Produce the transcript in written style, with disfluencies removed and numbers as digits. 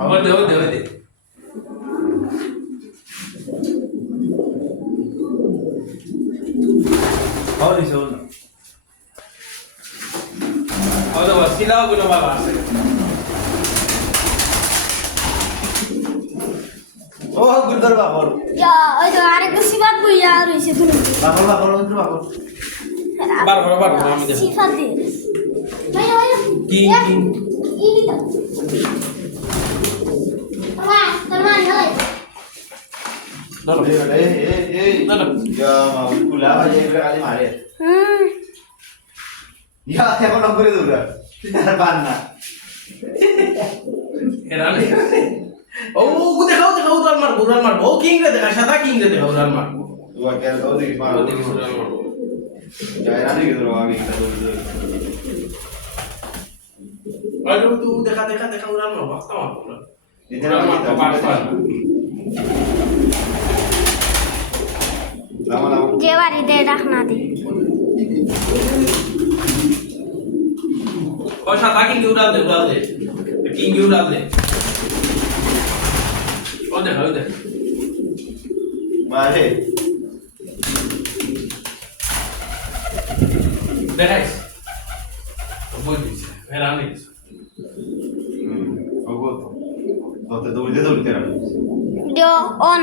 আবার দেও দেও দে আবার দিছো না আবার ওয়াসিলাও গুলো বাবা আছে ও গুরদার বাবা যা ওই তো আরেক সিফাত বইয়া রইছে তুমি বাবা বাবা বাবা বার আমি দেব সিফাত দে ভাই ভাই কি ই দিতা বাবা তোমার হয় দাও এই দাও ইয়া কুলা ভাই এগুলা খালি মারে ইয়া এখন করে দৌড়া তার পান না এরা নে ও গু দেখাও দেখাও উড়াল মার ও কিং রে দেখা সাদা কিং রে দেখা উড়াল মার তুই কে দাও দেখি মার দেখি উড়াল মার যা এরা নে গেল আমি এটা দৌড় আরে তুই দেখা উড়াল মার বাস্তা মার উড়াল মার তো পাট পাট যে বাড়িতে ডাকনা দে ও সাদা কিং উড়াল দে কিং উড়াল দে ও দেখ মারে দেখাইস বই দিছে ফের আনি দিছে ওগো তো দৌড়তে রাখ দিও অন